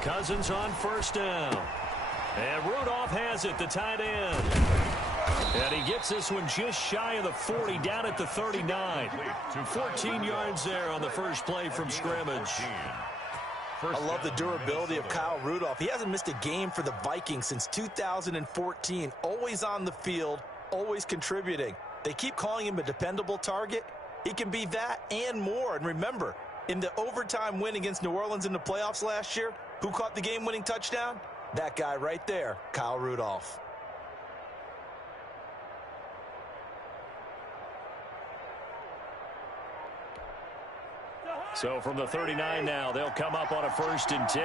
Cousins on first down. And Rudolph has it, the tight end. And he gets this one just shy of the 40, down at the 39. 14 yards there on the first play from scrimmage. I love the durability of Kyle Rudolph. He hasn't missed a game for the Vikings since 2014. Always on the field, always contributing. They keep calling him a dependable target. He can be that and more. And remember, in the overtime win against New Orleans in the playoffs last year, who caught the game-winning touchdown? That guy right there, Kyle Rudolph. So from the 39 now, they'll come up on a 1st and 10.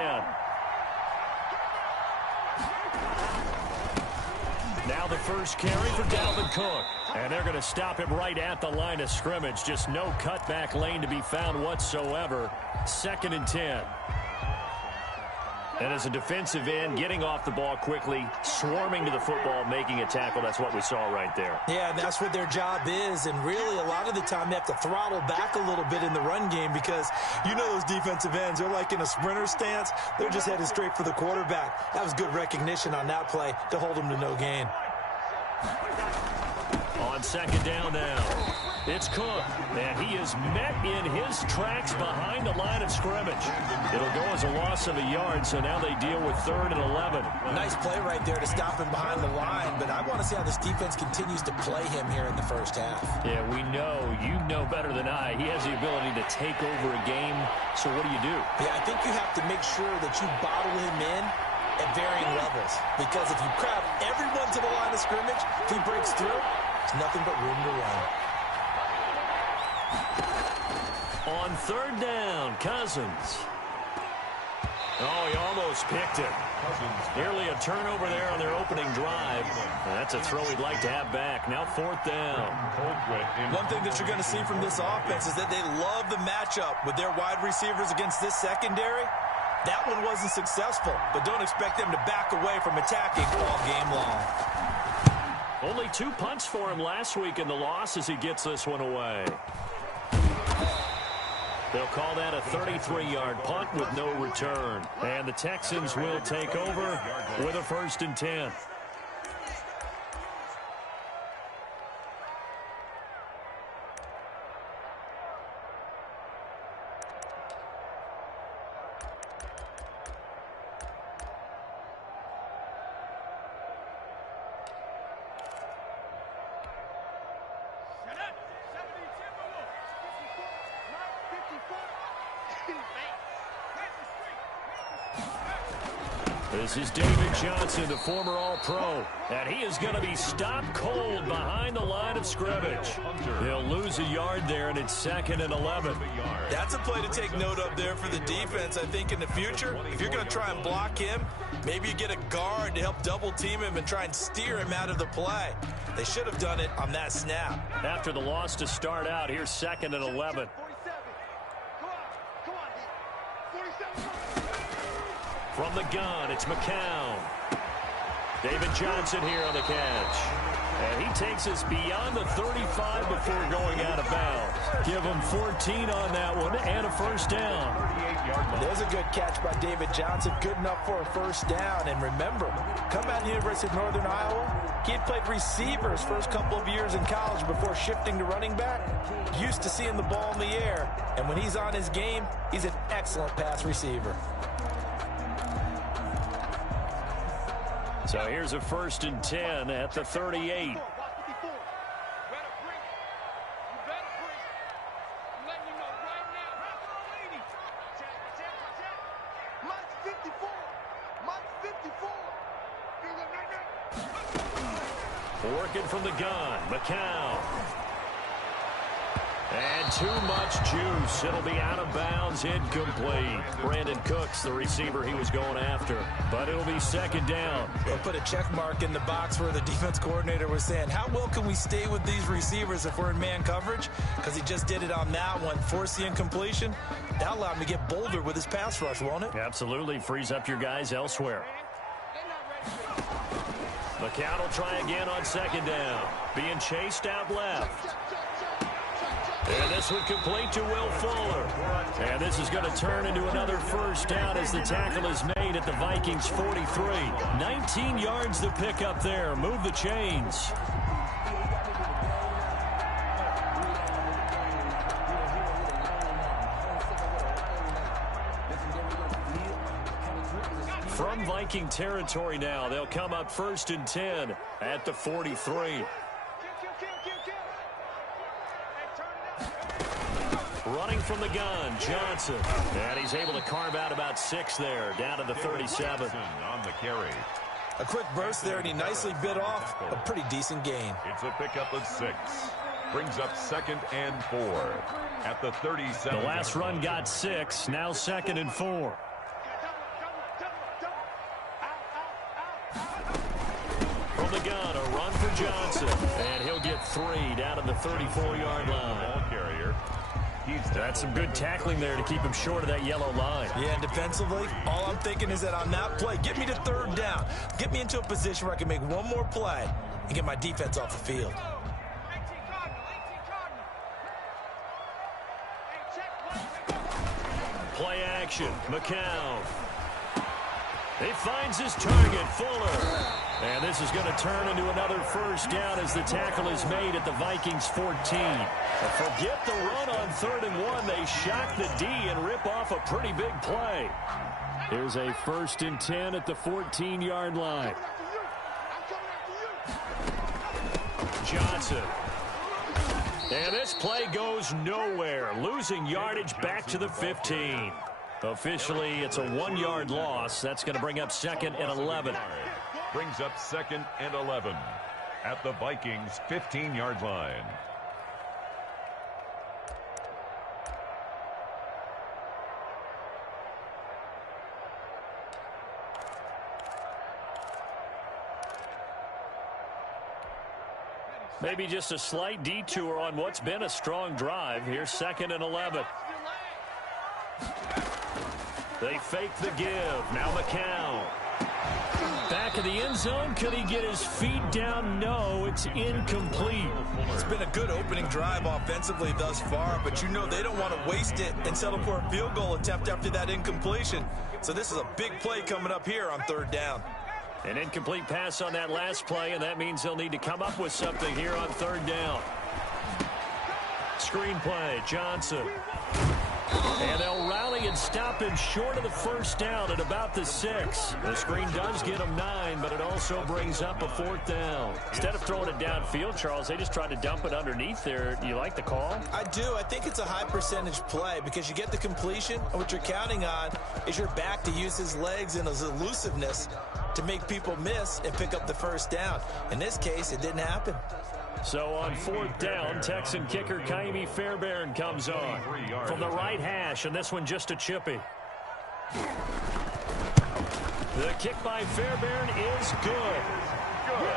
Now the first carry for Dalvin Cook. And they're going to stop him right at the line of scrimmage. Just no cutback lane to be found whatsoever. 2nd and 10. And as a defensive end, getting off the ball quickly, swarming to the football, making a tackle, that's what we saw right there. Yeah, that's what their job is. And really, a lot of the time, they have to throttle back a little bit in the run game because you know those defensive ends, they're like in a sprinter stance. They're just headed straight for the quarterback. That was good recognition on that play to hold them to no gain. On 2nd down now, it's Cook, and he is met in his tracks behind the line of scrimmage. It'll go as a loss of a yard, so now they deal with 3rd and 11. Nice play right there to stop him behind the line, but I want to see how this defense continues to play him here in the first half. Yeah, we know, you know better than I, he has the ability to take over a game, so what do you do? Yeah, I think you have to make sure that you bottle him in at varying levels, because if you crowd everyone to the line of scrimmage, if he breaks through, there's nothing but room to run. On 3rd down, Cousins. Oh, he almost picked it. Nearly a turnover there on their opening drive. That's a throw he'd like to have back. Now 4th down. One thing that you're going to see from this offense is that they love the matchup with their wide receivers against this secondary. That one wasn't successful, but don't expect them to back away from attacking all game long. Only 2 punts for him last week in the loss as he gets this one away. They'll call that a 33-yard punt with no return. And the Texans will take over with a 1st and 10. This is David Johnson, the former All-Pro, and he is going to be stopped cold behind the line of scrimmage. He'll lose a yard there, and it's 2nd and 11. That's a play to take note of there for the defense. I think in the future, if you're going to try and block him, maybe you get a guard to help double-team him and try and steer him out of the play. They should have done it on that snap. After the loss to start out, here's 2nd and 11. From the gun, it's McCown. David Johnson here on the catch. And he takes us beyond the 35 before going out of bounds. Give him 14 on that one and a 1st down. There's a good catch by David Johnson. Good enough for a 1st down. And remember, come out of the University of Northern Iowa, he had played receiver his first couple of years in college before shifting to running back. Used to seeing the ball in the air. And when he's on his game, he's an excellent pass receiver. So here's a 1st and 10 at the 38. Working from the gun, McCown. And too much juice. It'll be out of bounds, incomplete. Brandon Cooks, the receiver he was going after. But it'll be 2nd down. They'll put a check mark in the box where the defense coordinator was saying, how well can we stay with these receivers if we're in man coverage? Because he just did it on that one. Force the incompletion. That'll allow him to get bolder with his pass rush, won't it? Absolutely. Frees up your guys elsewhere. McCown will try again on 2nd down. Being chased out left. And This one complete to Will Fuller. And this is going to turn into another first down as the tackle is made at the Vikings 43. 19 yards to pick up there. Move the chains. From Viking territory now, they'll come up 1st and 10 at the 43. Running from the gun, Johnson. And he's able to carve out about 6 there, down to the 37. On the carry. A quick burst there, and he nicely bit off a pretty decent gain. It's a pickup of 6. Brings up 2nd and 4 at the 37. The last run got 6, now 2nd and 4. From the gun, a run for Johnson. And he'll get 3 down to the 34-yard line. Ball carrier. That's some good tackling there to keep him short of that yellow line. Yeah, and defensively, all I'm thinking is that on that play, get me to 3rd down. Get me into a position where I can make one more play and get my defense off the field. Play action, McCown. He finds his target, Fuller. And this is going to turn into another first down as the tackle is made at the Vikings 14. Forget the run on 3rd and 1. They shock the D and rip off a pretty big play. Here's a 1st and 10 at the 14-yard line. Johnson. And this play goes nowhere, losing yardage back to the 15. Officially, it's a 1-yard loss. That's going to bring up 2nd and 11. Brings up 2nd and 11 at the Vikings 15-yard line. Maybe just a slight detour on what's been a strong drive. Here's 2nd and 11. They fake the give. Now McCown. Back of the end zone. Could he get his feet down? No, it's incomplete. It's been a good opening drive offensively thus far, but you know they don't want to waste it and settle for a field goal attempt after that incompletion. So this is a big play coming up here on 3rd down. An incomplete pass on that last play, and that means they'll need to come up with something here on 3rd down. Screen play, Johnson. And they'll rally and stop him short of the first down at about the 6. The screen does get him 9, but it also brings up a 4th down. Instead of throwing it downfield, Charles, they just tried to dump it underneath there. Do you like the call? I do. I think it's a high percentage play because you get the completion, and what you're counting on is your back to use his legs and his elusiveness to make people miss and pick up the first down. In this case, it didn't happen. So on 4th down, Texan kicker Kaimi Fairbairn comes on from the right hash, and this one just a chippy. The kick by Fairbairn is good.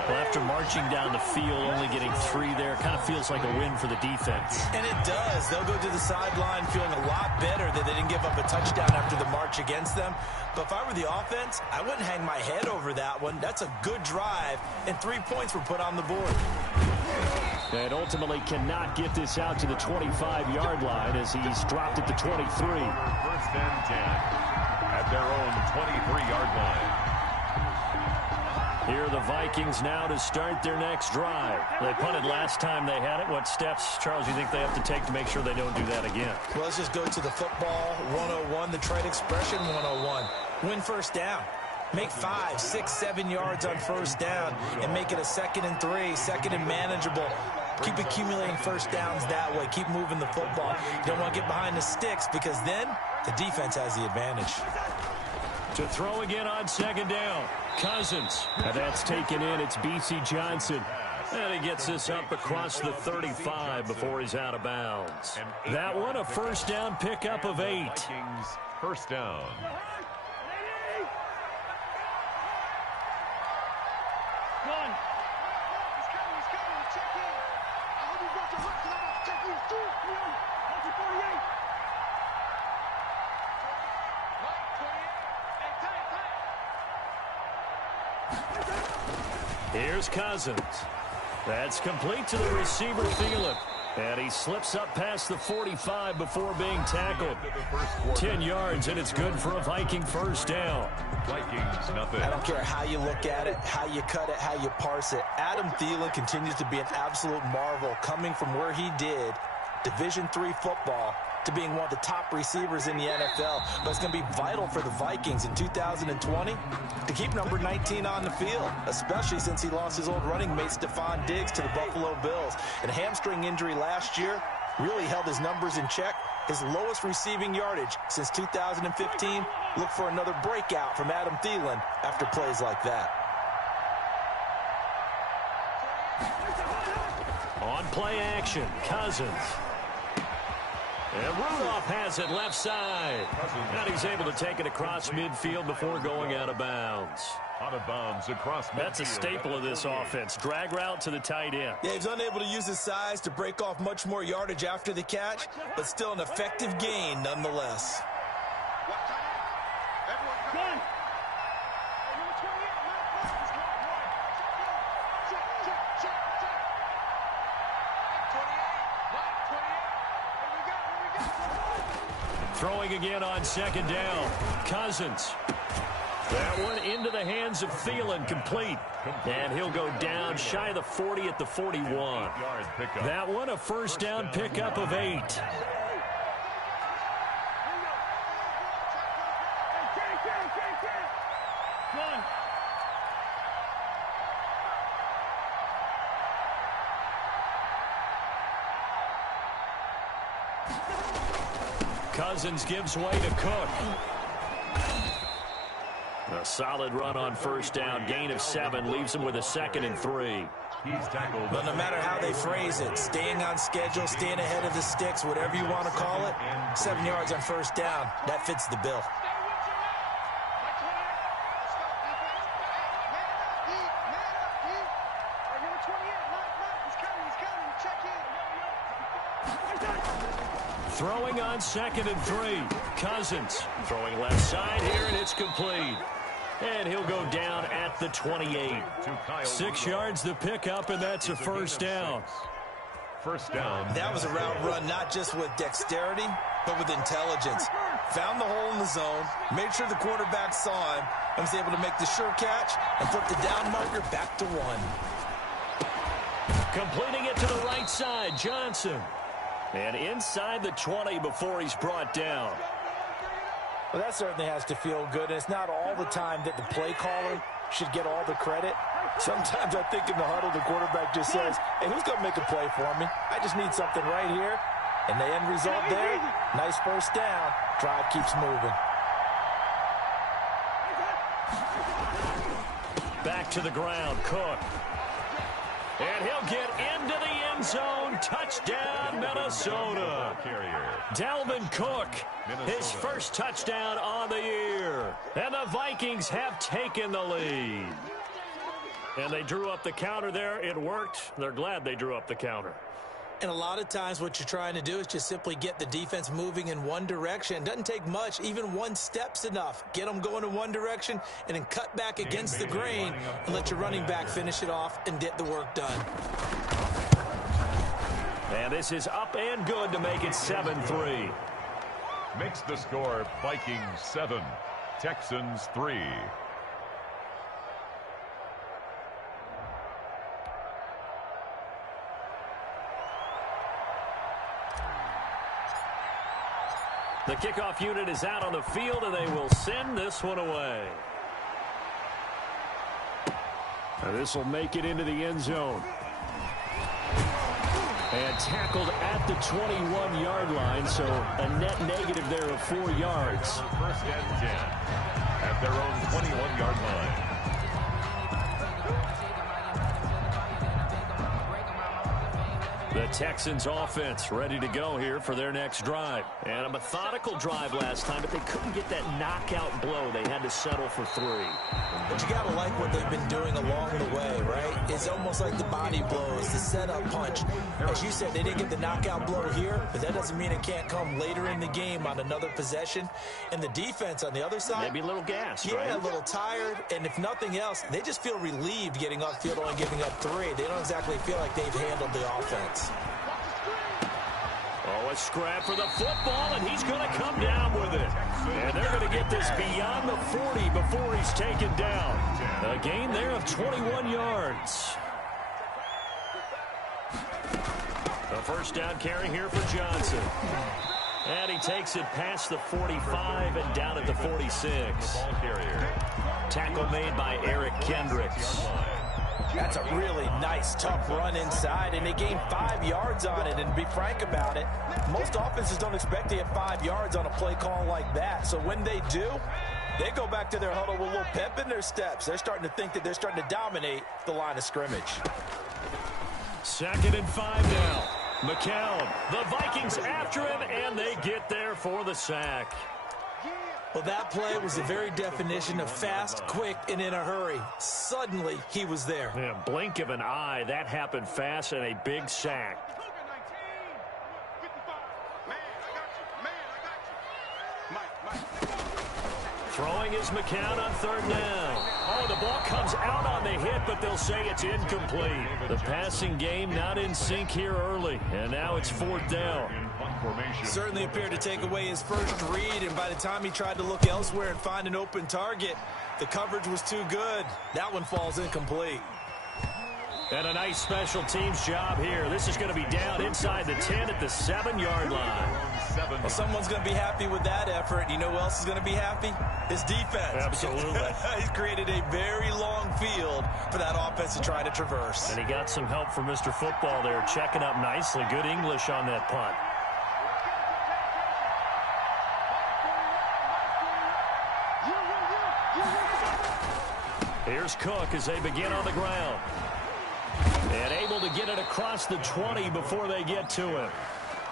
Well, after marching down the field, only getting 3 there, kind of feels like a win for the defense. And it does. They'll go to the sideline feeling a lot better that they didn't give up a touchdown after the march against them. But if I were the offense, I wouldn't hang my head over that one. That's a good drive, and 3 points were put on the board. And ultimately cannot get this out to the 25-yard line as he's dropped at the 23. 1st and 10 at their own 23-yard line. Here are the Vikings now to start their next drive. They punted last time they had it. What steps, Charles, you think they have to take to make sure they don't do that again? Well, let's just go to the football 101, the trade expression 101. Win first down. Make 5, 6, 7 yards on first down and make it a 2nd and 3, 2nd and manageable. Keep accumulating first downs that way. Keep moving the football. You don't want to get behind the sticks because then the defense has the advantage. To throw again on 2nd down. Cousins. And that's taken in. It's B.C. Johnson. And he gets this up across the 35 before he's out of bounds. That one, a first down pickup of 8. Vikings first down. Here's Cousins. That's complete to the receiver, Thielen. And he slips up past the 45 before being tackled. 10 yards, and it's good for a Viking first down. Vikings, nothing. I don't care how you look at it, how you cut it, how you parse it. Adam Thielen continues to be an absolute marvel, coming from where he did, Division III football, to being one of the top receivers in the NFL. But it's going to be vital for the Vikings in 2020 to keep number 19 on the field, especially since he lost his old running mate, Stephon Diggs, to the Buffalo Bills. And a hamstring injury last year really held his numbers in check. His lowest receiving yardage since 2015. Look for another breakout from Adam Thielen after plays like that. On play action, Cousins. And Rudolph has it left side. And he's able to take it across midfield before going out of bounds. Out of bounds across midfield. That's a staple of this offense. Drag route to the tight end. Yeah, he's unable to use his size to break off much more yardage after the catch, but still an effective gain nonetheless. Throwing again on second down. Cousins. That one into the hands of Thielen, complete. And he'll go down shy of the 40 at the 41. That one a first down pickup of 8. Cousins gives way to Cook. A solid run on first down. Gain of 7 leaves him with a 2nd and 3. He's tackled. But no matter how they phrase it, staying on schedule, staying ahead of the sticks, whatever you want to call it, 7 yards on first down, that fits the bill. Throwing on 2nd and 3. Cousins throwing left side here, and it's complete. And he'll go down at the 28. 6 yards the pickup, and that's a first down. First down. That was a route run not just with dexterity, but with intelligence. Found the hole in the zone, made sure the quarterback saw him, and was able to make the sure catch and flip the down marker back to 1. Completing it to the right side, Johnson. And inside the 20 before he's brought down. Well, that certainly has to feel good. And it's not all the time that the play caller should get all the credit. Sometimes I think in the huddle, the quarterback just says, hey, who's going to make a play for me? I just need something right here. And the end result there, nice first down. Drive keeps moving. Back to the ground, Cook. And he'll get into the end zone. Touchdown, Minnesota. Dalvin Cook, his first touchdown on the year. And the Vikings have taken the lead. And they drew up the counter there. It worked. They're glad they drew up the counter. And a lot of times what you're trying to do is just simply get the defense moving in one direction. It doesn't take much. Even one step's enough. Get them going in one direction and then cut back against the grain and let your running back finish it off and get the work done. And this is up and good to make it 7-3. Makes the score Vikings 7, Texans 3. The kickoff unit is out on the field, and they will send this one away. And this will make it into the end zone. And tackled at the 21-yard line, so a net negative there of 4 yards. First and 10 at their own 21-yard line. The Texans offense ready to go here for their next drive. And a methodical drive last time, but they couldn't get that knockout blow. They had to settle for 3. But you got to like what they've been doing along the way, right? It's almost like the body blows, the setup punch. As you said, they didn't get the knockout blow here, but that doesn't mean it can't come later in the game on another possession. And the defense on the other side, maybe a little gassed, yeah, right? A little tired. And if nothing else, they just feel relieved getting upfield, only giving up 3. They don't exactly feel like they've handled the offense. A scrap for the football, and he's going to come down with it. And they're going to get this beyond the 40 before he's taken down. A gain there of 21 yards. The first down carry here for Johnson. And he takes it past the 45 and down at the 46. Tackle made by Eric Kendricks. That's a really nice, tough run inside, and they gained 5 yards on it. And to be frank about it, most offenses don't expect to get 5 yards on a play call like that. So when they do, they go back to their huddle with a little pep in their steps. They're starting to think that they're starting to dominate the line of scrimmage. 2nd and 5 now. McCown, the Vikings after him, and they get there for the sack. Well, that play was the very definition of fast, quick, and in a hurry. Suddenly, he was there. Yeah, blink of an eye, that happened fast, and a big sack. Throwing is McCown on 3rd down. Oh, the ball comes out on the hit, but they'll say it's incomplete. The passing game not in sync here early, and now it's 4th down. Certainly appeared to take away his first read, and by the time he tried to look elsewhere and find an open target, the coverage was too good. That one falls incomplete. And a nice special teams job here. This is going to be down inside the 10 at the 7-yard line. Well, someone's going to be happy with that effort. You know who else is going to be happy? His defense. Absolutely. He's created a very long field for that offense to try to traverse. And he got some help from Mr. Football there, checking up nicely. Good English on that punt. Here's Cook as they begin on the ground. And able to get it across the 20 before they get to him.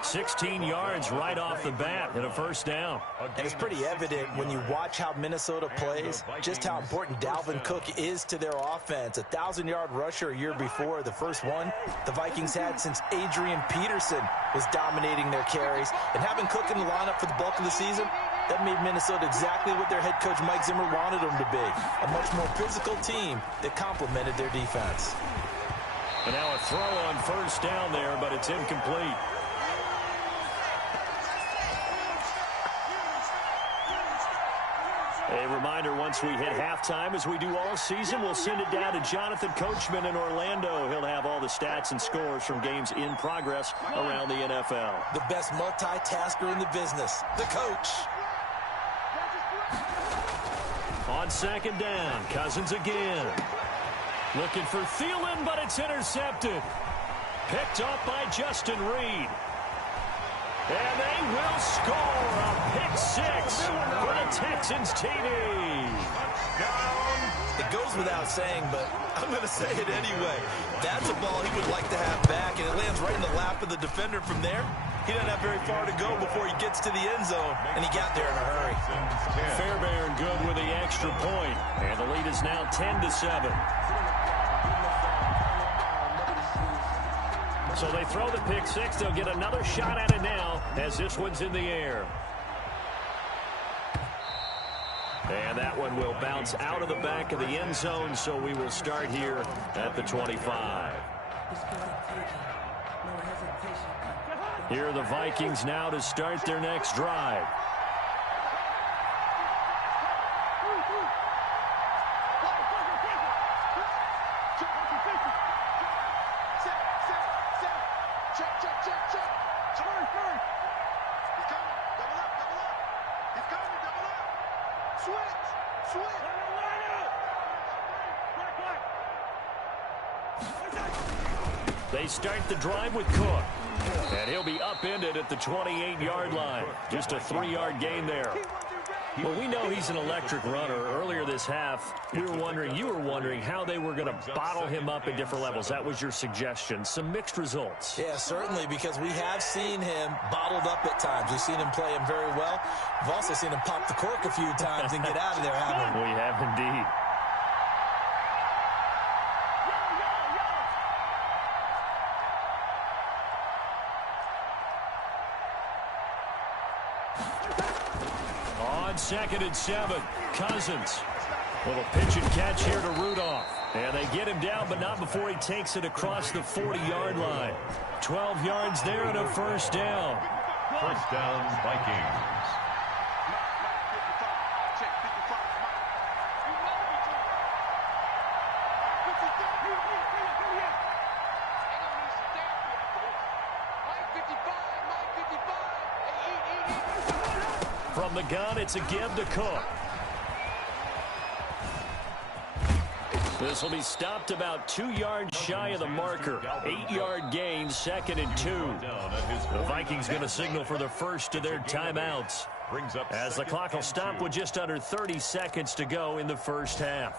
16 yards right off the bat and a first down. And it's pretty evident when you watch how Minnesota plays, just how important Dalvin Cook is to their offense. A 1,000-yard rusher a year before, the first one the Vikings had since Adrian Peterson was dominating their carries. And having Cook in the lineup for the bulk of the season, that made Minnesota exactly what their head coach Mike Zimmer wanted them to be. A much more physical team that complemented their defense. And now a throw on first down there, but it's incomplete. A reminder, once we hit halftime, as we do all season, we'll send it down to Jonathan Coachman in Orlando. He'll have all the stats and scores from games in progress around the NFL. The best multitasker in the business, the coach. On 2nd down, Cousins again. Looking for Thielen, but it's intercepted. Picked up by Justin Reed. And they will score a pick 6 for the Texans TD. It goes without saying, but I'm going to say it anyway. That's a ball he would like to have back, and it lands right in the lap of the defender from there. He doesn't have very far to go before he gets to the end zone, and he got there in a hurry. Fairbairn good with the extra point, and the lead is now 10-7. So they throw the pick 6. They'll get another shot at it now as this one's in the air. And that one will bounce out of the back of the end zone, so we will start here at the 25. Here are the Vikings now to start their next drive. They start the drive with Cook. And he'll be upended at the 28-yard line. Just a 3-yard gain there. Well, we know he's an electric runner. Earlier this half, you were wondering how they were going to bottle him up at different levels. That was your suggestion. Some mixed results. Yeah, certainly, because we have seen him bottled up at times. We've seen him play him very well. We've also seen him pop the cork a few times and get out of there, haven't we? We have indeed. On 2nd and 7, Cousins. Little pitch and catch here to Rudolph. And they get him down, but not before he takes it across the 40-yard line. 12 yards there and a first down. First down, Vikings. From the gun, it's a give to Cook. This will be stopped about 2 yards shy of the marker. 8-yard gain, 2nd and 2. The Vikings going to signal for the first of their timeouts, as the clock will stop with just under 30 seconds to go in the first half.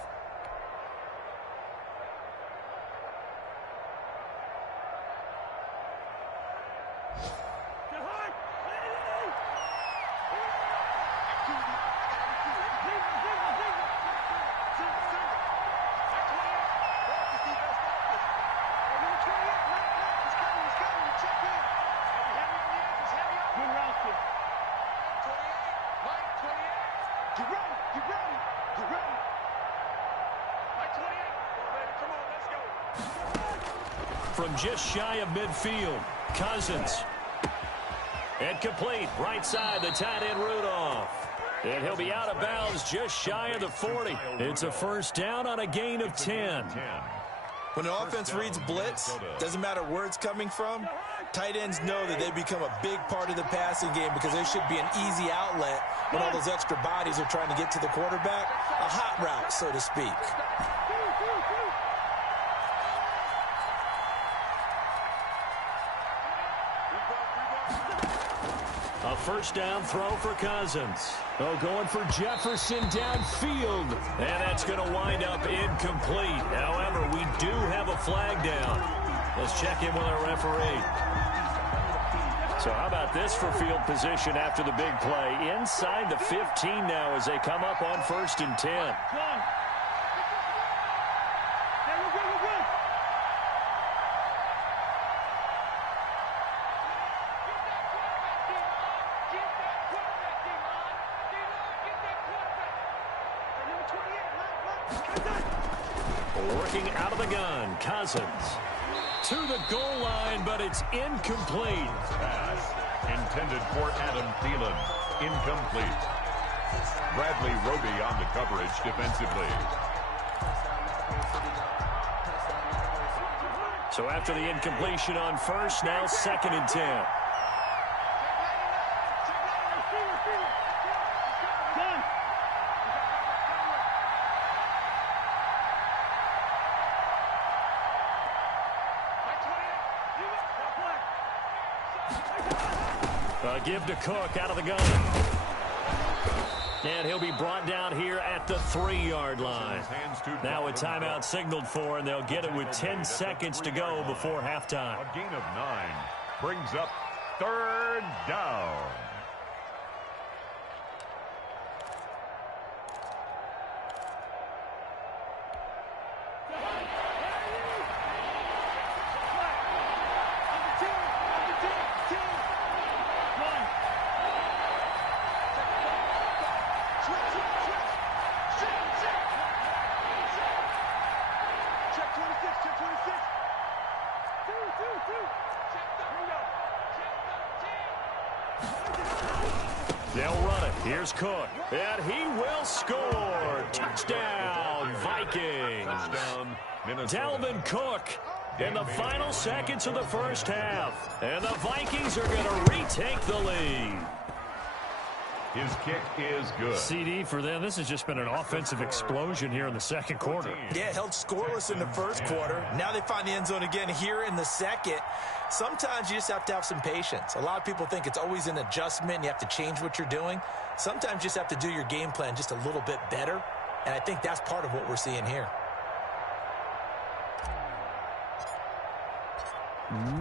From just shy of midfield, Cousins. Incomplete, right side, the tight end Rudolph. And he'll be out of bounds just shy of the 40. It's a first down on a gain of 10. When the offense reads blitz, doesn't matter where it's coming from, tight ends know that they become a big part of the passing game because there should be an easy outlet when all those extra bodies are trying to get to the quarterback. A hot route, so to speak. A first down throw for Cousins. Oh, going for Jefferson downfield. And that's going to wind up incomplete. However, we do have a flag down. Let's check in with our referee. So how about this for field position after the big play? Inside the 15 now as they come up on 1st and 10. Working out of the gun, Cousins to the goal line, but it's incomplete. Pass intended for Adam Thielen. Incomplete. Bradley Roby on the coverage defensively. So after the incompletion on first, now 2nd and 10. Give to Cook out of the gun. And he'll be brought down here at the 3-yard line. Now a timeout signaled for, and they'll get it with 10 seconds to go before halftime. A gain of 9 brings up 3rd down. They'll run it. Here's Cook. And he will score. Touchdown, Vikings. Touchdown, Dalvin Cook in the final seconds of the first half. And the Vikings are going to retake the lead. His kick is good. CD for them. This has just been an offensive explosion here in the second quarter. Yeah, held scoreless in the first quarter. Now they find the end zone again here in the second. Sometimes you just have to have some patience. A lot of people think it's always an adjustment. And you have to change what you're doing. Sometimes you just have to do your game plan just a little bit better. And I think that's part of what we're seeing here.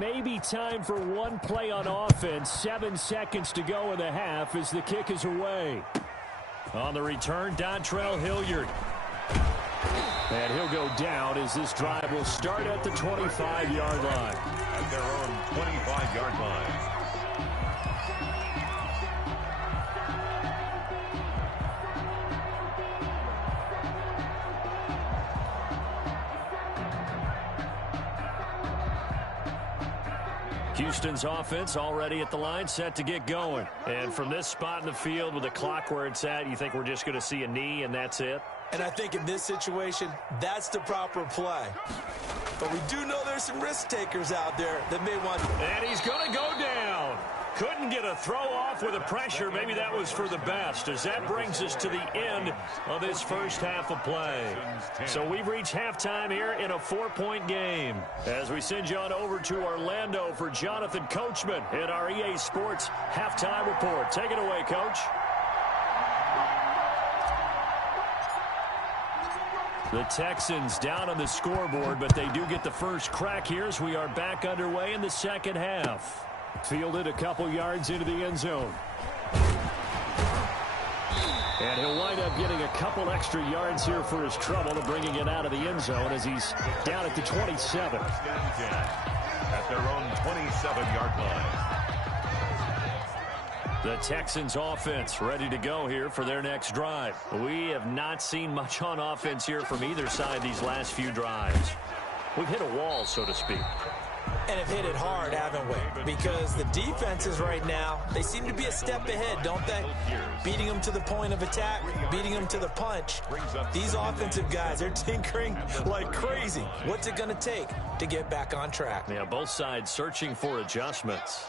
Maybe time for one play on offense. 7 seconds to go in the half as the kick is away. On the return, Dontrell Hilliard. And he'll go down as this drive will start at the 25-yard line. At their own 25-yard line. Houston's offense already at the line, set to get going. And from this spot in the field with the clock where it's at, you think we're just going to see a knee and that's it? And I think in this situation, that's the proper play. But we do know there's some risk takers out there that may want... And he's going to go down. Couldn't get a throw off with the pressure. Maybe that was for the best, as that brings us to the end of this first half of play. So we've reached halftime here in a 4-point game. As we send you on over to Orlando for Jonathan Coachman in our EA Sports halftime report. Take it away, Coach. The Texans down on the scoreboard, but they do get the first crack here as we are back underway in the second half. Fielded a couple yards into the end zone. And he'll wind up getting a couple extra yards here for his trouble to bringing it out of the end zone as he's down at the 27. At their own 27-yard line. The Texans offense ready to go here for their next drive. We have not seen much on offense here from either side these last few drives. We've hit a wall, so to speak. And have hit it hard, haven't we? Because the defenses right now, they seem to be a step ahead, don't they? Beating them to the point of attack, beating them to the punch. These offensive guys, they're tinkering like crazy. What's it going to take to get back on track? Yeah, both sides searching for adjustments.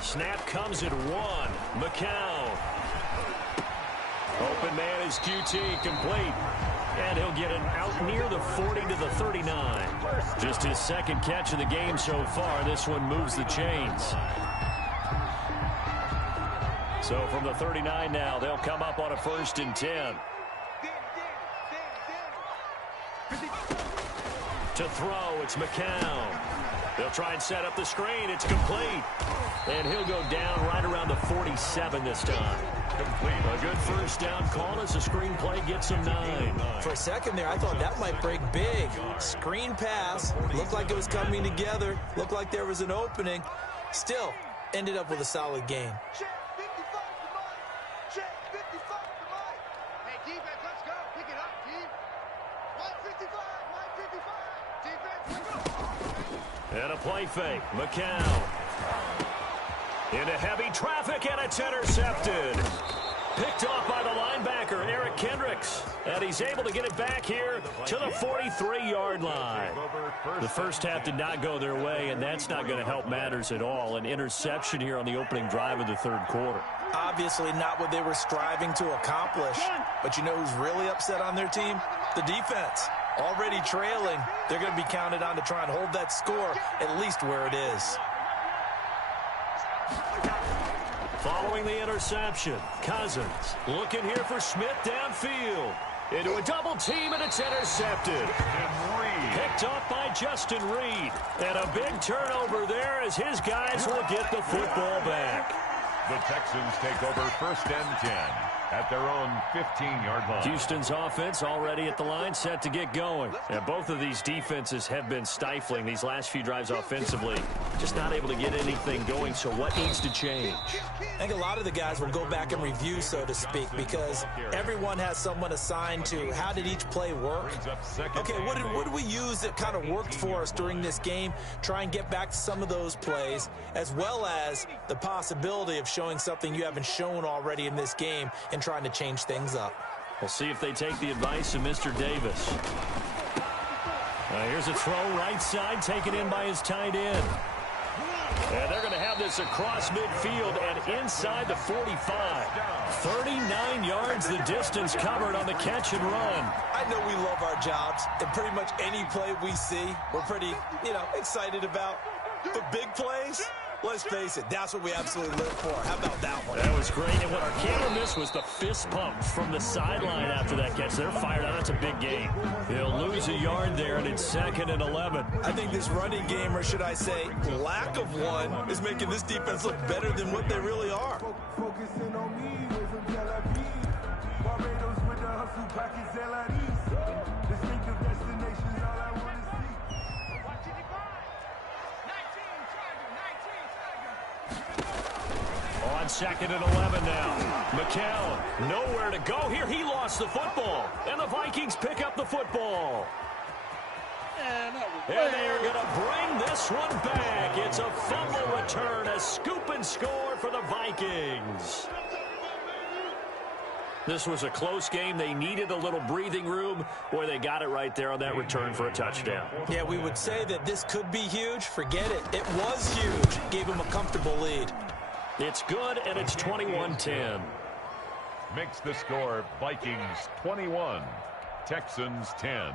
Snap comes at 1. McCown. Open man is QT, complete. And he'll get it out near the 40 to the 39. Just his second catch of the game so far. This one moves the chains. So from the 39 now, they'll come up on a 1st and 10. To throw, it's McCown. They'll try and set up the screen. It's complete. And he'll go down right around the 47 this time. Complete. A good first down call as the screen play gets him 9. For a second there, I thought that might break big. Screen pass. Looked like it was coming together. Looked like there was an opening. Still, ended up with a solid game. And a play fake. McCown. Into heavy traffic, and it's intercepted. Picked off by the linebacker, Eric Kendricks. And he's able to get it back here to the 43-yard line. The first half did not go their way, and that's not going to help matters at all. An interception here on the opening drive of the third quarter. Obviously not what they were striving to accomplish. But you know who's really upset on their team? The defense. Already trailing, they're going to be counted on to try and hold that score at least where it is. Following the interception, Cousins looking here for Smith downfield. Into a double team, and it's intercepted. Picked off by Justin Reed. And a big turnover there as his guys will get the football back. The Texans take over 1st and 10 at their own 15-yard line. Houston's offense already at the line, set to get going. And both of these defenses have been stifling these last few drives offensively. Just not able to get anything going, so what needs to change? I think a lot of the guys will go back and review, so to speak, because everyone has someone assigned to how did each play work. Okay, what did we use that kind of worked for us during this game? Try and get back to some of those plays, as well as the possibility of showing something you haven't shown already in this game and trying to change things up. We'll see if they take the advice of Mr. Davis. Here's a throw right side, taken in by his tight end. And they're going to have this across midfield and inside the 45. 39 yards the distance covered on the catch and run. I know we love our jobs, and pretty much any play we see, we're pretty, excited about. The big plays, let's face it, that's what we absolutely live for. How about that one? That was great, and what our camera missed was the fist pump from the sideline after that catch. They're fired out. That's a big gain. They'll lose a yard there, and it's 2nd and 11. I think this running game, or should I say lack of one, is making this defense look better than what they really are. Focusing on me, way from Tel Aviv. Barbados with the hustle pockets, LIDs. Distinctive destinations, all I want to see. on 2nd and 11 now. McCown, nowhere to go here. He lost the football. And the Vikings pick up the football. And they are going to bring this one back. It's a fumble return, a scoop and score for the Vikings. This was a close game. They needed a little breathing room. Boy, they got it right there on that return for a touchdown. Yeah, we would say that this could be huge. Forget it. It was huge. Gave him a comfortable lead. It's good, and it's 21-10. Makes the score Vikings 21, Texans 10.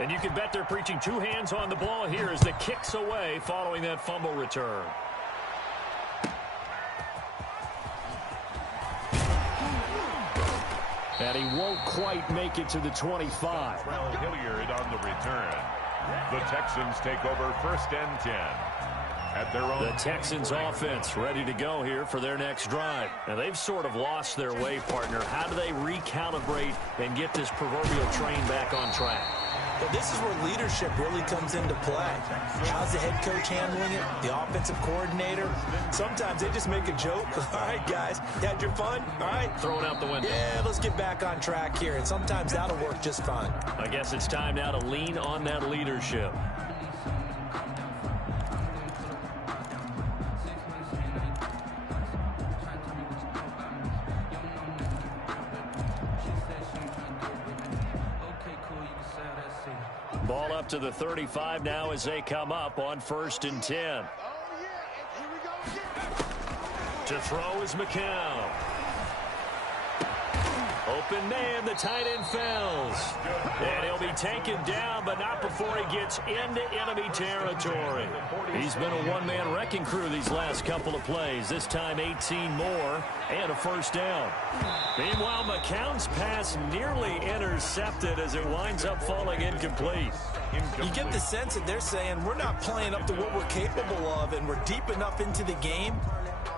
And you can bet they're preaching two hands on the ball here as the kicks away following that fumble return. And he won't quite make it to the 25. Well, Hilliard on the return. The Texans take over 1st and 10. At their own. The Texans offense ready to go here for their next drive. Now, they've sort of lost their way, partner. How do they recalibrate and get this proverbial train back on track? Well, this is where leadership really comes into play. How's the head coach handling it? The offensive coordinator? Sometimes they just make a joke. All right, guys, you had your fun? All right. Throw it out the window. Yeah, let's get back on track here. And sometimes that'll work just fine. I guess it's time now to lean on that leadership. Ball up to the 35 now as they come up on 1st and 10. To throw is McCown. Open man, the tight end falls. And he'll be taken down, but not before he gets into enemy territory. He's been a one-man wrecking crew these last couple of plays. This time 18 more and a 1st down. Meanwhile, McCown's pass nearly intercepted as it winds up falling incomplete. You get the sense that they're saying we're not playing up to what we're capable of, and we're deep enough into the game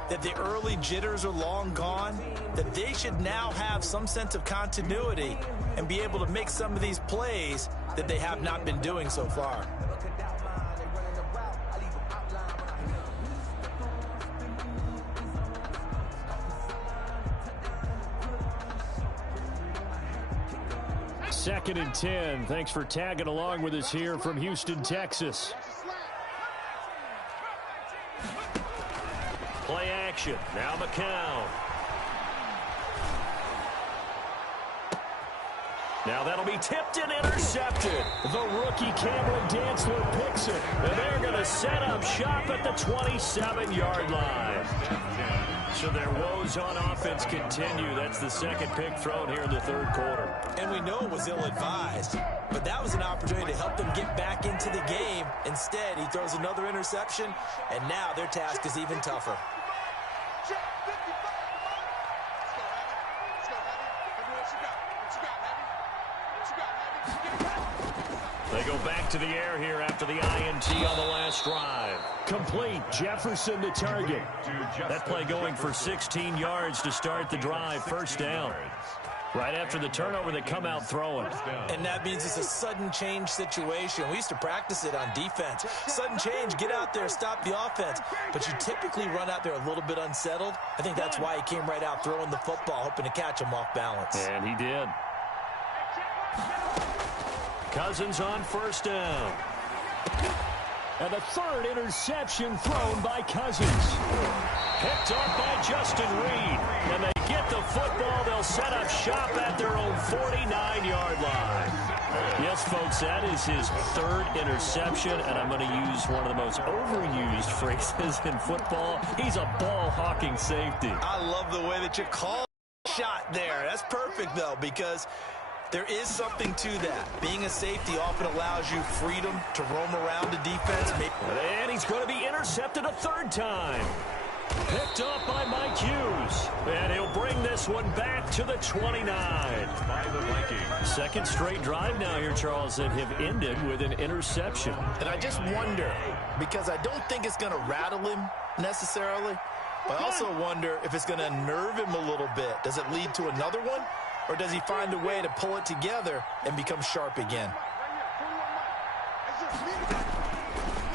that the early jitters are long gone, that they should now have some sense of continuity and be able to make some of these plays that they have not been doing so far. Second and 10. Thanks for tagging along with us here from Houston, Texas. Play action. Now McCown. Now that'll be tipped and intercepted. The rookie Cameron Dantzler picks it. And they're going to set up shop at the 27-yard line. So their woes on offense continue. That's the second pick thrown here in the 3rd quarter. And we know it was ill-advised, but that was an opportunity to help them get back into the game. Instead, he throws another interception, and now their task is even tougher. They go back to the air here after the INT on the last drive. Complete. Jefferson the target. That play going for 16 yards to start the drive. 1st down. Right after the turnover, they come out throwing. And that means it's a sudden change situation. We used to practice it on defense. Sudden change, get out there, stop the offense. But you typically run out there a little bit unsettled. I think that's why he came right out throwing the football, hoping to catch him off balance. And he did. Cousins on 1st down. And the 3rd interception thrown by Cousins. Picked up by Justin Reed. And they get the football. They'll set up shop at their own 49-yard line. Yes, folks, that is his 3rd interception. And I'm going to use one of the most overused phrases in football. He's a ball-hawking safety. I love the way that you call shot there. That's perfect, though, because there is something to that. Being a safety often allows you freedom to roam around the defense. And he's going to be intercepted a 3rd time. Picked up by Mike Hughes. And he'll bring this one back to the 29. By the Vikings. 2nd straight drive now here, Charles, that have ended with an interception. And I just wonder, because I don't think it's going to rattle him necessarily, But I also wonder if it's going to unnerve him a little bit. Does it lead to another one? Or does he find a way to pull it together and become sharp again?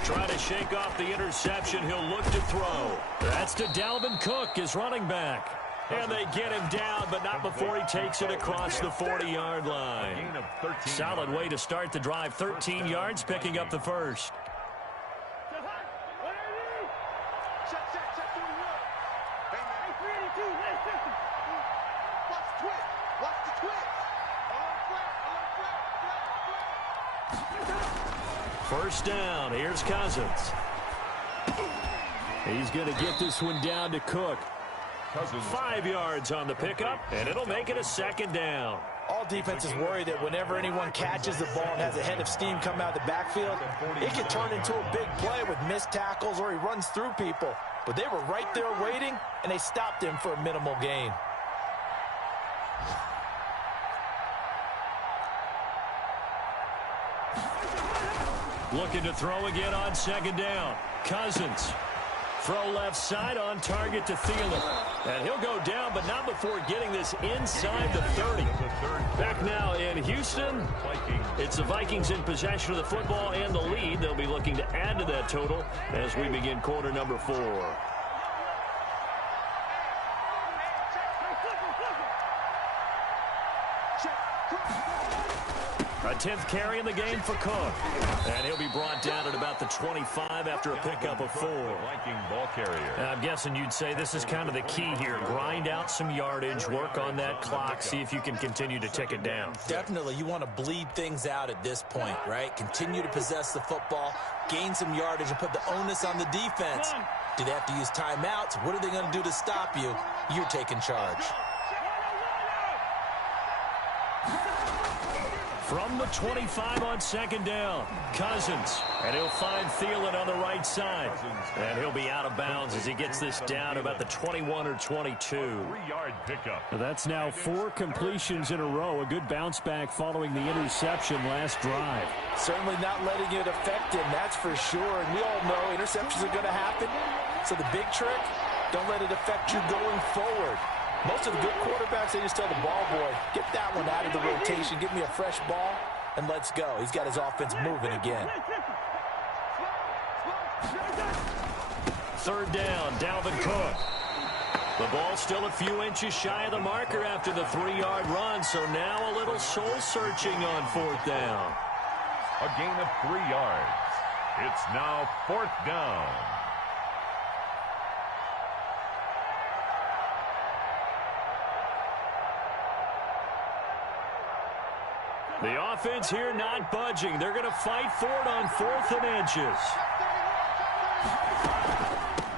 Try to shake off the interception. He'll look to throw. That's to Dalvin Cook, his running back. And they get him down, but not before he takes it across the 40-yard line. Solid way to start the drive. 13 yards, picking up the first. First down. Here's Cousins. He's going to get this one down to Cook. 5 yards on the pickup, and it'll make it a second down. All defenses worry that whenever anyone catches the ball and has a head of steam come out of the backfield, it can turn into a big play with missed tackles or he runs through people. But they were right there waiting, and they stopped him for a minimal gain. Looking to throw again on second down. Cousins. Throw left side on target to Thielen. And he'll go down, but not before getting this inside the 30. Back now in Houston. It's the Vikings in possession of the football and the lead. They'll be looking to add to that total as we begin quarter number 4. A 10th carry in the game for Cook. And he'll be brought down at about the 25 after a pickup of 4. I'm guessing you'd say this is kind of the key here. Grind out some yardage, work on that clock, see if you can continue to tick it down. Definitely. You want to bleed things out at this point, right? Continue to possess the football, gain some yardage, and put the onus on the defense. Do they have to use timeouts? What are they going to do to stop you? You're taking charge. From the 25 on second down, Cousins. And he'll find Thielen on the right side. And he'll be out of bounds as he gets this down about the 21 or 22. 3-yard pickup. That's now 4 completions in a row. A good bounce back following the interception last drive. Certainly not letting it affect him, that's for sure. And we all know interceptions are going to happen. So the big trick, don't let it affect you going forward. Most of the good quarterbacks, they just tell the ball boy, get that one out of the rotation, give me a fresh ball, and let's go. He's got his offense moving again. Third down, Dalvin Cook. The ball still a few inches shy of the marker after the 3-yard run, so now a little soul-searching on 4th down. A gain of 3 yards. It's now 4th down. The offense here not budging. They're going to fight for it on 4th and inches.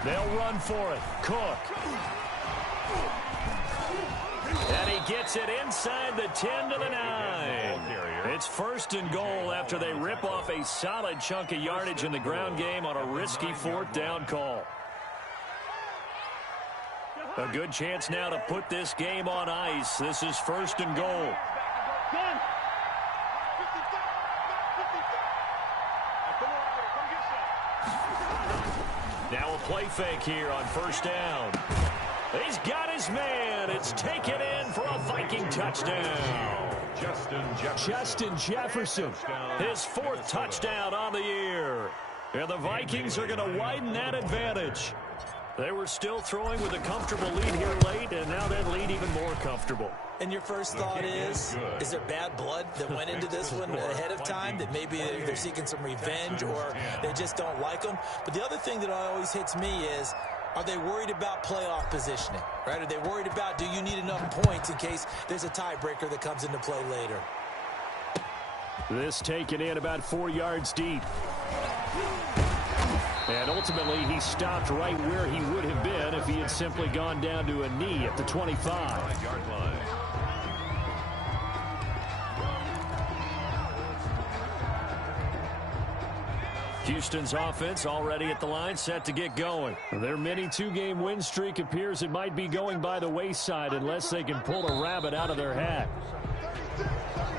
They'll run for it. Cook. And he gets it inside the 10 to the 9. It's 1st and goal after they rip off a solid chunk of yardage in the ground game on a risky 4th down call. A good chance now to put this game on ice. This is 1st and goal. Now a play fake here on 1st down. He's got his man. It's taken in for a Viking touchdown. Justin Jefferson. His 4th touchdown on the year. And the Vikings are going to widen that advantage. They were still throwing with a comfortable lead here late, and now that lead even more comfortable. And your first thought is there bad blood that went into this one ahead of time, that maybe they're seeking some revenge or they just don't like them? But the other thing that always hits me is, are they worried about playoff positioning, right? Are they worried about, do you need enough points in case there's a tiebreaker that comes into play later? This taken in about 4 yards deep. And ultimately, he stopped right where he would have been if he had simply gone down to a knee at the 25-yard line. Houston's offense already at the line, set to get going. Their mini 2-game win streak appears it might be going by the wayside unless they can pull a rabbit out of their hat.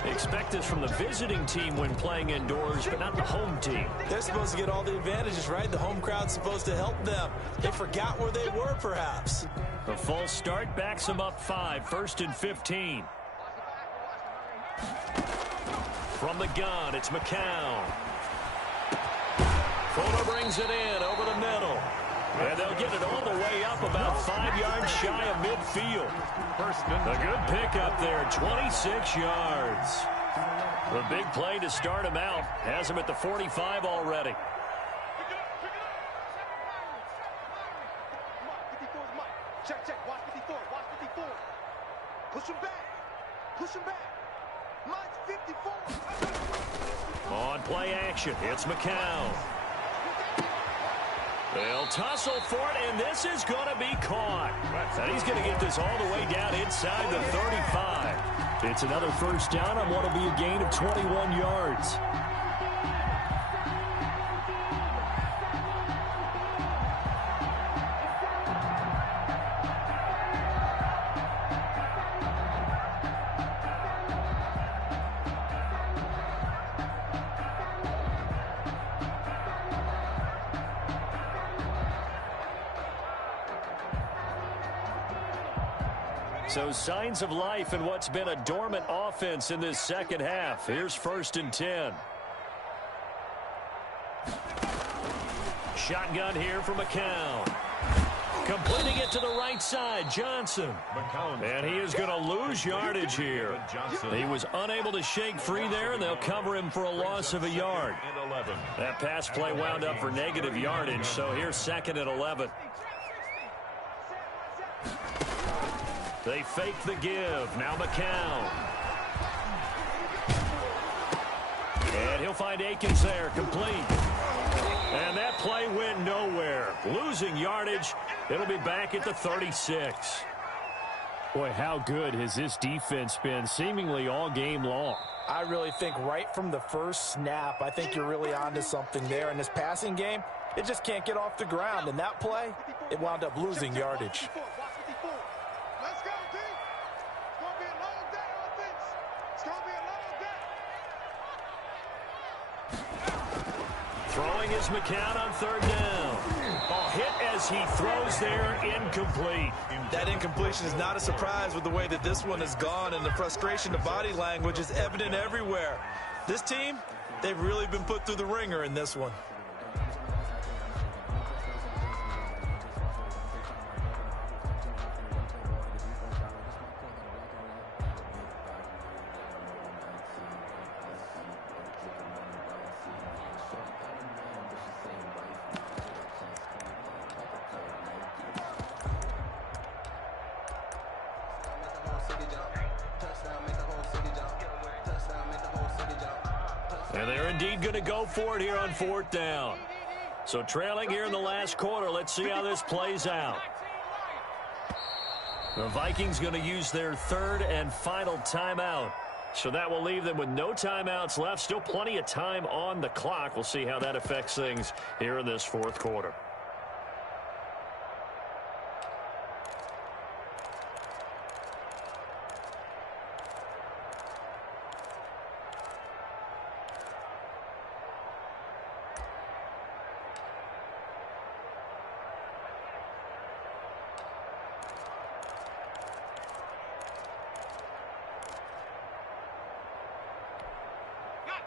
Expect this from the visiting team when playing indoors, but not the home team. They're supposed to get all the advantages, right? The home crowd's supposed to help them. They forgot where they were, perhaps. The false start backs them up 5, 1st and 15. From the gun, it's McCown. Fuller brings it in over the middle. And they'll get it all the way up about 5 yards shy of midfield. A good pickup there, 26 yards. The big play to start him out has him at the 45 already. Check, watch 54, watch 54. Push him back. Mike's 54. On play action, it's McCown. They'll tussle for it, and this is going to be caught. And he's going to get this all the way down inside the 35. It's another first down on what will be a gain of 21 yards. So signs of life in what's been a dormant offense in this second half. Here's 1st and 10. Shotgun here for McCown. Completing it to the right side, Johnson. And he is going to lose yardage here. He was unable to shake free there, and they'll cover him for a loss of a yard. That pass play wound up for negative yardage, so here's 2nd and 11. They fake the give. Now McCown. And he'll find Akins there, complete. And that play went nowhere. Losing yardage. It'll be back at the 36. Boy, how good has this defense been seemingly all game long? I really think right from the first snap, I think you're really onto something there. In this passing game, it just can't get off the ground. And that play, it wound up losing yardage. Throwing is McCown on 3rd down. Oh, hit as he throws there, incomplete. That incompletion is not a surprise with the way that this one has gone, and the frustration to body language is evident everywhere. This team, they've really been put through the ringer in this one. And they're indeed going to go for it here on 4th down. So trailing here in the last quarter. Let's see how this plays out. The Vikings going to use their 3rd and final timeout. So that will leave them with no timeouts left. Still plenty of time on the clock. We'll see how that affects things here in this 4th quarter.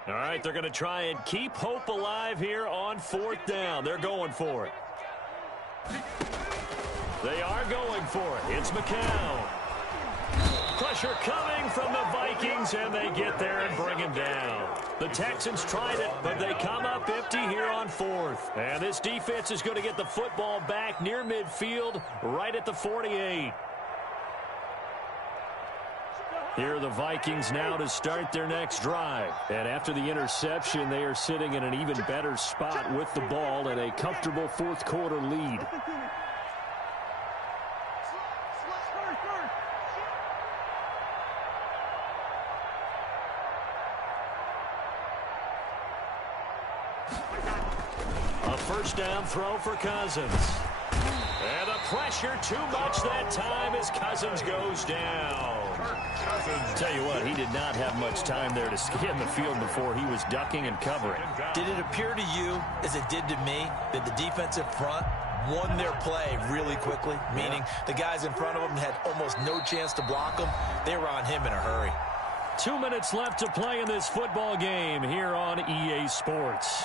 All right, they're going to try and keep hope alive here on 4th down. They're going for it. They are going for it. It's McCown. Pressure coming from the Vikings, and they get there and bring him down. The Texans tried it, but they come up empty here on 4th. And this defense is going to get the football back near midfield, right at the 48. Here are the Vikings now to start their next drive. And after the interception, they are sitting in an even better spot with the ball and a comfortable 4th quarter lead. A first down throw for Cousins. And a pressure too much that time as Cousins goes down. Tell you what, he did not have much time there to scan the field before he was ducking and covering. Did it appear to you, as it did to me, that the defensive front won their play really quickly? Meaning the guys in front of them had almost no chance to block them. They were on him in a hurry. 2 minutes left to play in this football game here on EA Sports.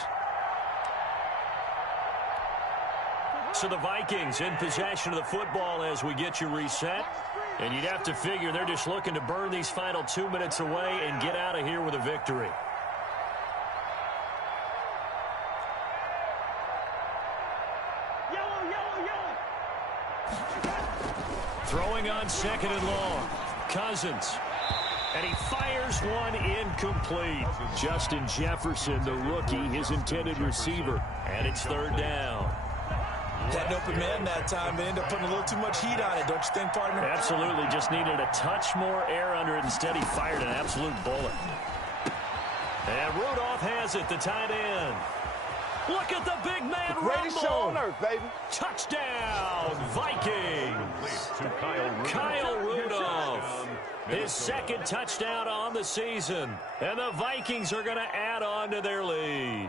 So the Vikings in possession of the football as we get you reset. And you'd have to figure they're just looking to burn these final 2 minutes away and get out of here with a victory. Throwing on second and long. Cousins. And he fires one incomplete. Justin Jefferson, the rookie, his intended receiver. And it's third down. Had an open man that time. They ended up putting a little too much heat on it, don't you think, partner? Absolutely. Just needed a touch more air under it. Instead, he fired an absolute bullet. And Rudolph has it, the tight end. Look at the big man Greatest show on earth, baby. Touchdown, Vikings. Kyle Rudolph. His second touchdown on the season. And the Vikings are going to add on to their lead.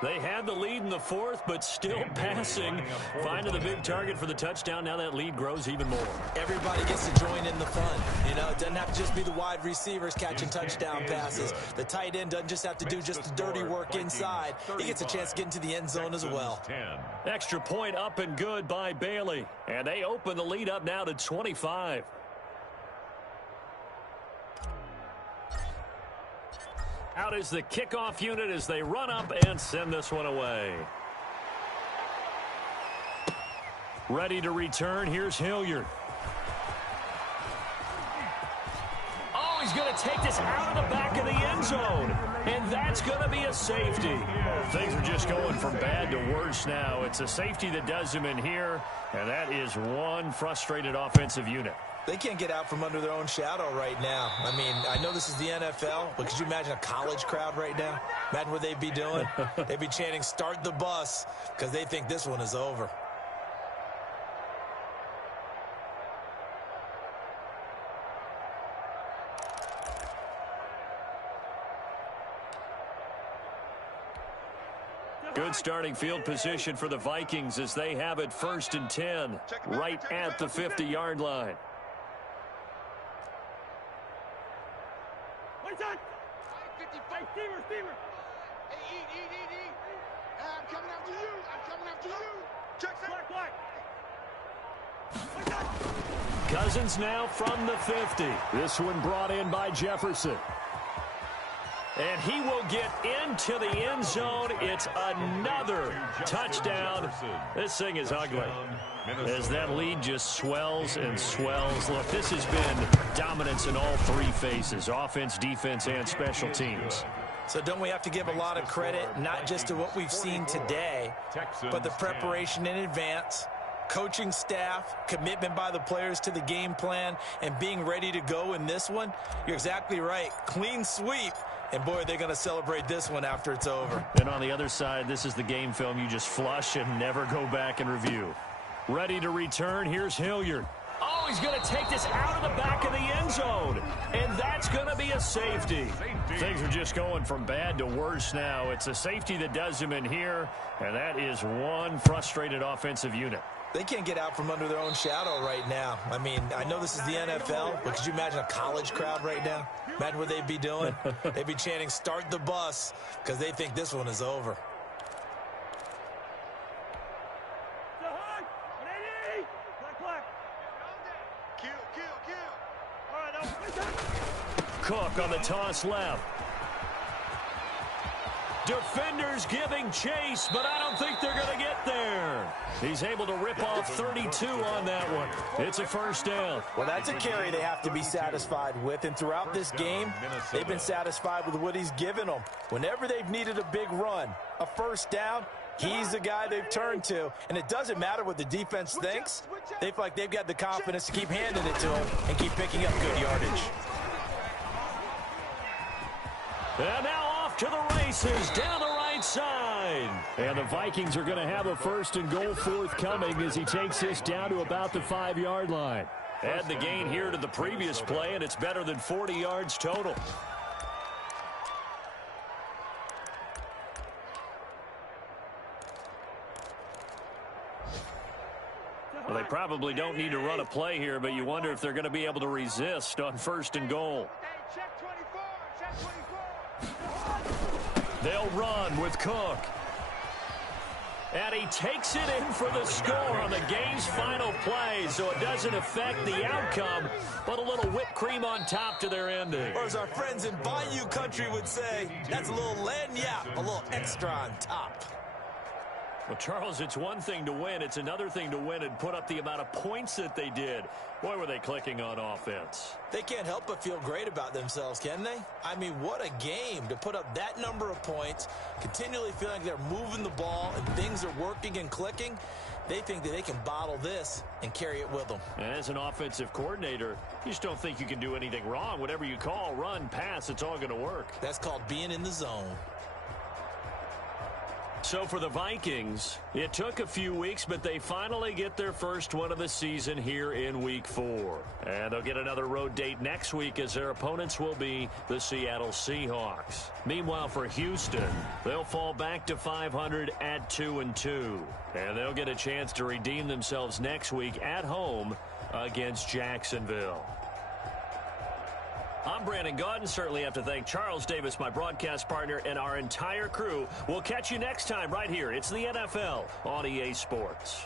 They had the lead in the fourth, but still passing. Finding the big target for the touchdown. Now that lead grows even more. Everybody gets to join in the fun. You know, it doesn't have to just be the wide receivers catching touchdown passes. The tight end doesn't just have to do just the dirty work inside. He gets a chance to get into the end zone as well. Extra point up and good by Bailey. And they open the lead up now to 25. Out is the kickoff unit as they run up and send this one away. Ready to return. Here's Hilliard. Oh, he's going to take this out of the back of the end zone. And that's going to be a safety. Things are just going from bad to worse now. It's a safety that does him in here. And that is one frustrated offensive unit. They can't get out from under their own shadow right now. I mean, I know this is the NFL, but could you imagine a college crowd right now? Imagine what they'd be doing. They'd be chanting, "Start the bus," because they think this one is over. Good starting field position for the Vikings as they have it 1st and 10, right at the 50-yard line. Cousins now from the 50. This one brought in by Jefferson. And he will get into the end zone. It's another touchdown. This thing is ugly as that lead just swells and swells. Look, this has been dominance in all three phases, offense, defense, and special teams. So don't we have to give a lot of credit, not just to what we've seen today, but the preparation in advance, coaching staff, commitment by the players to the game plan, and being ready to go in this one? You're exactly right. Clean sweep. And, boy, they're going to celebrate this one after it's over. And on the other side, this is the game film you just flush and never go back and review. Ready to return. Here's Hilliard. Oh, he's going to take this out of the back of the end zone. And that's going to be a safety. Things are just going from bad to worse now. It's a safety that does him in here, and that is one frustrated offensive unit. They can't get out from under their own shadow right now. I mean, I know this is the NFL, but could you imagine a college crowd right now? Imagine what they'd be doing. They'd be chanting, "Start the bus," because they think this one is over. Cook on the toss left. Defenders giving chase, but I don't think they're going to get there. He's able to rip off 32 on that one. It's a first down. Well, that's a carry they have to be satisfied with, and throughout this game, they've been satisfied with what he's given them. Whenever they've needed a big run, a first down, he's the guy they've turned to, and it doesn't matter what the defense thinks. They feel like they've got the confidence to keep handing it to him and keep picking up good yardage. And now off to the races down the right side. line. And the Vikings are going to have a 1st and goal forthcoming as he takes this down to about the 5-yard line. Add the gain here to the previous play, and it's better than 40 yards total. Well, they probably don't need to run a play here, but you wonder if they're going to be able to resist on 1st and goal. They'll run with Cook. And he takes it in for the score on the game's final play, so it doesn't affect the outcome, but a little whipped cream on top to their ending. Or as our friends in Bayou Country would say, that's a little lagniappe, a little extra on top. Well, Charles, it's one thing to win. It's another thing to win and put up the amount of points that they did. Boy, were they clicking on offense. They can't help but feel great about themselves, can they? I mean, what a game to put up that number of points, continually feeling like they're moving the ball and things are working and clicking. They think that they can bottle this and carry it with them. As an offensive coordinator, you just don't think you can do anything wrong. Whatever you call, run, pass, it's all going to work. That's called being in the zone. So for the Vikings, it took a few weeks, but they finally get their first one of the season here in Week 4. And they'll get another road date next week as their opponents will be the Seattle Seahawks. Meanwhile, for Houston, they'll fall back to 500 at 2-2. And they'll get a chance to redeem themselves next week at home against Jacksonville. I'm Brandon Gaudin. Certainly have to thank Charles Davis, my broadcast partner, and our entire crew. We'll catch you next time right here. It's the NFL on EA Sports.